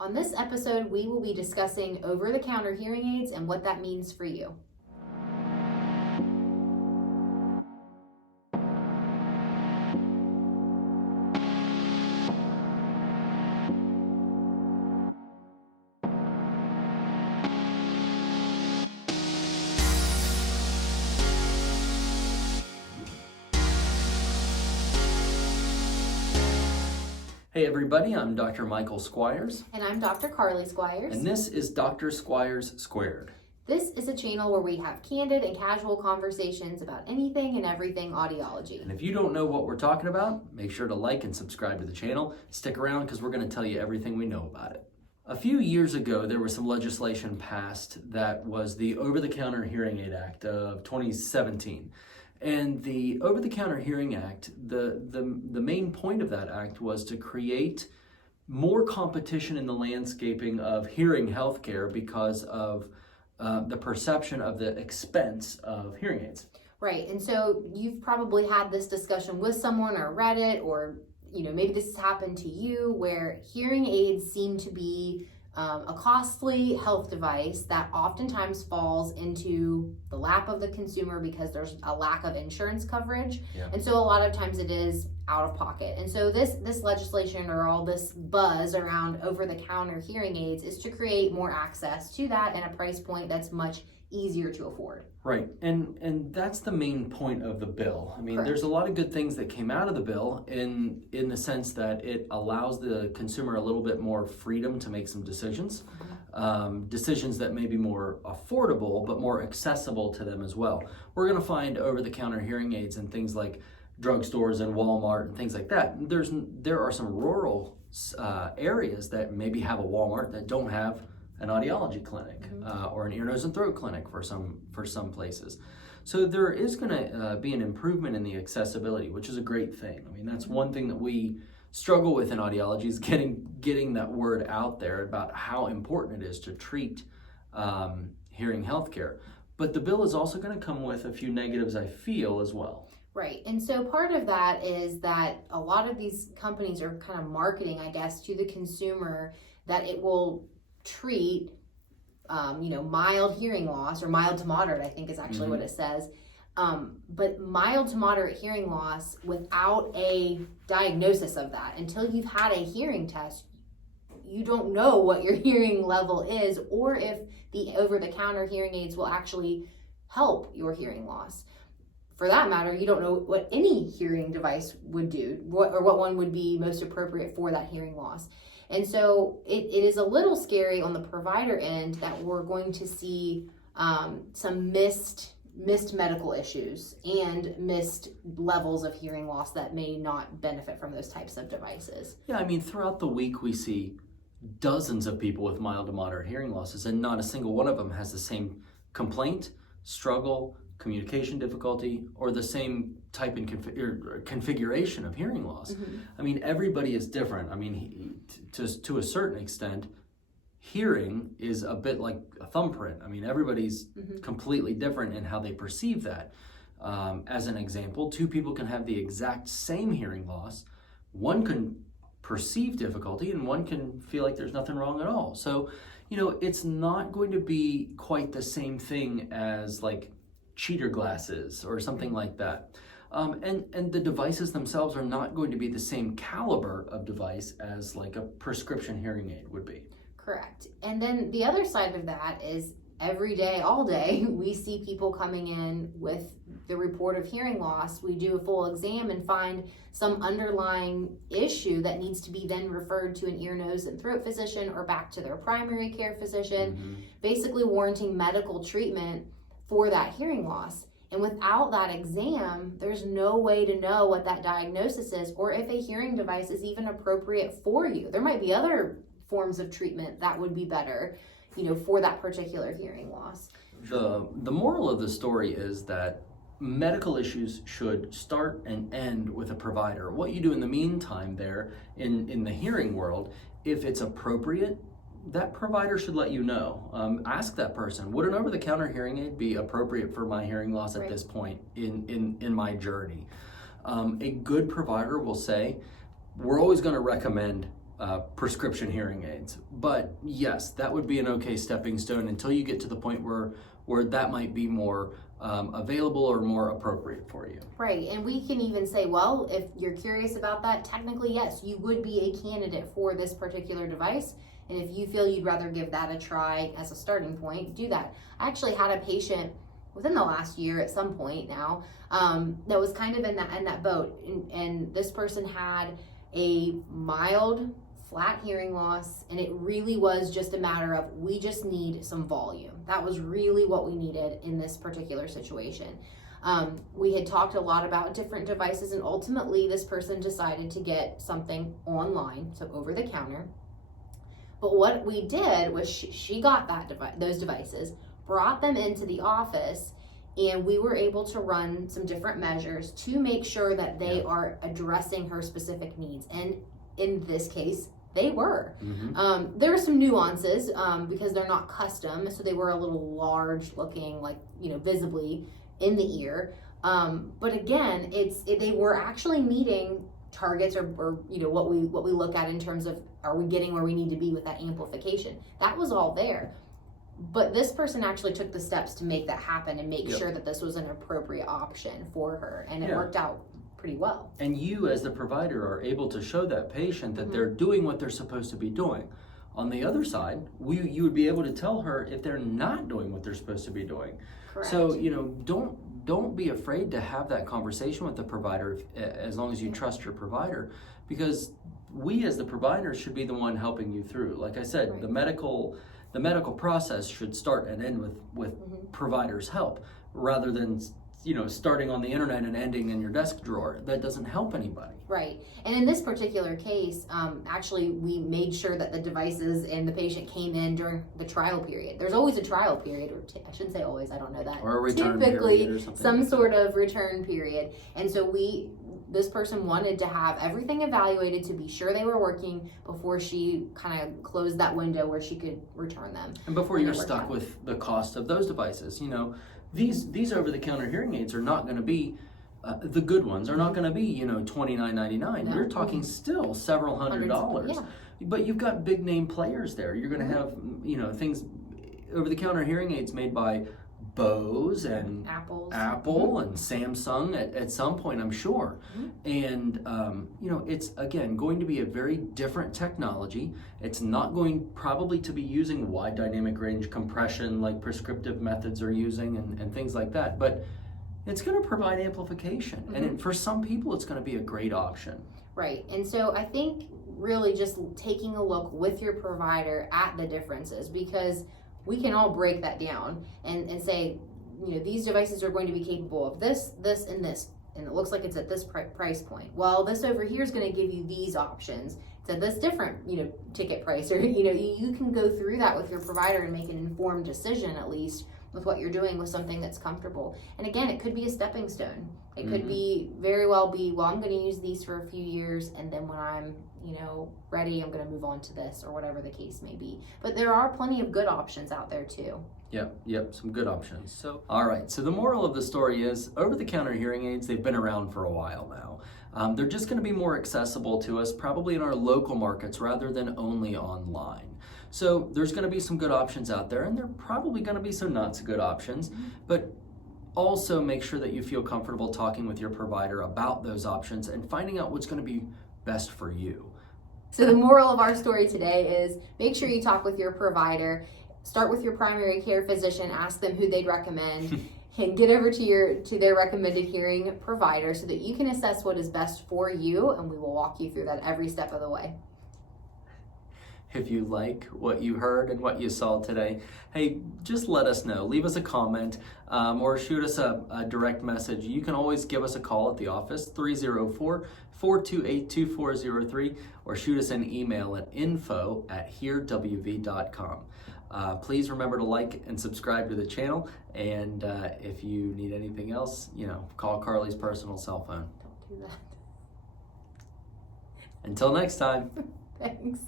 On this episode, we will be discussing over-the-counter hearing aids and what that means for you. Hey everybody, I'm Dr. Michael Squires. And I'm Dr. Carly Squires. And this is Dr. Squires Squared. This is a channel where we have candid and casual conversations about anything and everything audiology. And if you don't know what we're talking about, make sure to like and subscribe to the channel. Stick around because we're going to tell you everything we know about it. A few years ago, there was some legislation passed that was the Over-the-Counter Hearing Aid Act of 2017. And the Over-the-Counter Hearing Act, the main point of that act was to create more competition in the landscaping of hearing healthcare because of the perception of the expense of hearing aids. Right, and so you've probably had this discussion with someone or read it, or maybe this has happened to you, where hearing aids seem to be a costly health device that oftentimes falls into the lap of the consumer because there's a lack of insurance coverage. Yeah. And so a lot of times it is out of pocket. And so this legislation, or all this buzz around over-the-counter hearing aids, is to create more access to that and a price point that's much easier to afford. Right, and that's the main point of the bill. I mean, Correct. There's a lot of good things that came out of the bill in the sense that it allows the consumer a little bit more freedom to make some decisions, decisions that may be more affordable but more accessible to them as well. We're going to find over-the-counter hearing aids in things like drugstores and Walmart and things like that. There are some rural areas that maybe have a Walmart that don't have an audiology clinic or an ear, nose, and throat clinic for some places. So there is going to be an improvement in the accessibility, which is a great thing. I mean, that's one thing that we struggle with in audiology, is getting that word out there about how important it is to treat hearing healthcare. But the bill is also going to come with a few negatives, I feel, as well. Right, and so part of that is that a lot of these companies are kind of marketing, I guess, to the consumer that it will treat mild hearing loss, or mild to moderate, I think is actually what it says. But mild to moderate hearing loss without a diagnosis of that. Until you've had a hearing test, you don't know what your hearing level is, or if the over-the-counter hearing aids will actually help your hearing loss. For that matter, you don't know what any hearing device would do, or what one would be most appropriate for that hearing loss. And so it is a little scary on the provider end that we're going to see some missed medical issues and missed levels of hearing loss that may not benefit from those types of devices. Yeah, I mean, throughout the week we see dozens of people with mild to moderate hearing losses, and not a single one of them has the same complaint, struggle, communication difficulty, or the same type and configuration of hearing loss. I mean, everybody is different. I mean, to a certain extent, hearing is a bit like a thumbprint. I mean, everybody's completely different in how they perceive that. As an example, two people can have the exact same hearing loss. One can perceive difficulty and one can feel like there's nothing wrong at all. So, it's not going to be quite the same thing as like cheater glasses or something like that. And the devices themselves are not going to be the same caliber of device as like a prescription hearing aid would be. Correct. And then the other side of that is every day, all day, we see people coming in with the report of hearing loss. We do a full exam and find some underlying issue that needs to be then referred to an ear, nose, and throat physician or back to their primary care physician, basically warranting medical treatment for that hearing loss. And without that exam, there's no way to know what that diagnosis is, or if a hearing device is even appropriate for you. There might be other forms of treatment that would be better, for that particular hearing loss. The moral of the story is that medical issues should start and end with a provider. What you do in the meantime there in the hearing world, if it's appropriate, that provider should let you know. Ask that person, would an over-the-counter hearing aid be appropriate for my hearing loss at this point in my journey? A good provider will say, we're always going to recommend prescription hearing aids. But yes, that would be an okay stepping stone until you get to the point where that might be more available or more appropriate for you. Right, and we can even say, well, if you're curious about that, technically, yes, you would be a candidate for this particular device. And if you feel you'd rather give that a try as a starting point, do that. I actually had a patient within the last year at some point now that was kind of in that boat. And this person had a mild flat hearing loss, and it really was just a matter of, we just need some volume. That was really what we needed in this particular situation. We had talked a lot about different devices, and ultimately this person decided to get something online, so over the counter. But what we did was she got those devices, brought them into the office, and we were able to run some different measures to make sure that they are addressing her specific needs. And in this case, they were. Mm-hmm. There were some nuances because they're not custom, so they were a little large looking, like, visibly in the ear. But again, they were actually meeting targets or what we look at in terms of, are we getting where we need to be with that amplification? That was all there. But this person actually took the steps to make that happen and make sure that this was an appropriate option for her, and it worked out pretty well. And you as the provider are able to show that patient that they're doing what they're supposed to be doing. On the other side, you would be able to tell her if they're not doing what they're supposed to be doing. Correct. So, don't be afraid to have that conversation with the provider as long as you trust your provider, because we as the provider should be the one helping you through. Like I said, the medical process should start and end with providers' help, rather than starting on the internet and ending in your desk drawer. That doesn't help anybody. Right. And in this particular case, actually, we made sure that the devices and the patient came in during the trial period. There's always a trial period, or I shouldn't say always, I don't know that. Or a return Typically, period or something. some sort of return period. And so this person wanted to have everything evaluated to be sure they were working before she kind of closed that window where she could return them. And before you're stuck with the cost of those devices, these over-the-counter hearing aids are not going to be, the good ones are not going to be, $29.99. No. You're talking still several $100s. Yeah. But you've got big name players there. You're going to have, things, over-the-counter hearing aids made by Bose and Apple and Samsung at some point, I'm sure. And, it's, again, going to be a very different technology. It's not going probably to be using wide dynamic range compression like prescriptive methods are using and things like that. But it's going to provide amplification. And for some people, it's going to be a great option. Right. And so I think really just taking a look with your provider at the differences, because we can all break that down and say, these devices are going to be capable of this, this, and this, and it looks like it's at this price point. Well, this over here is going to give you these options. It's at this different, ticket price, or, you can go through that with your provider and make an informed decision, at least with what you're doing, with something that's comfortable. And again, it could be a stepping stone. It could be very well be, well, I'm going to use these for a few years, and then when I'm ready, I'm going to move on to this, or whatever the case may be. But there are plenty of good options out there too. Yep, some good options. So, all right, so the moral of the story is, over-the-counter hearing aids, they've been around for a while now. They're just going to be more accessible to us, probably in our local markets rather than only online. So there's going to be some good options out there, and there are probably going to be some not so good options, but also make sure that you feel comfortable talking with your provider about those options and finding out what's going to be best for you. So the moral of our story today is, make sure you talk with your provider. Start with your primary care physician, ask them who they'd recommend, and get over to their recommended hearing provider so that you can assess what is best for you, and we will walk you through that every step of the way. If you like what you heard and what you saw today, hey, just let us know. Leave us a comment or shoot us a direct message. You can always give us a call at the office, 304-428-2403, or shoot us an email at info@hearwv.com. Please remember to like and subscribe to the channel, and if you need anything else, call Carly's personal cell phone. Don't do that. Until next time. Thanks.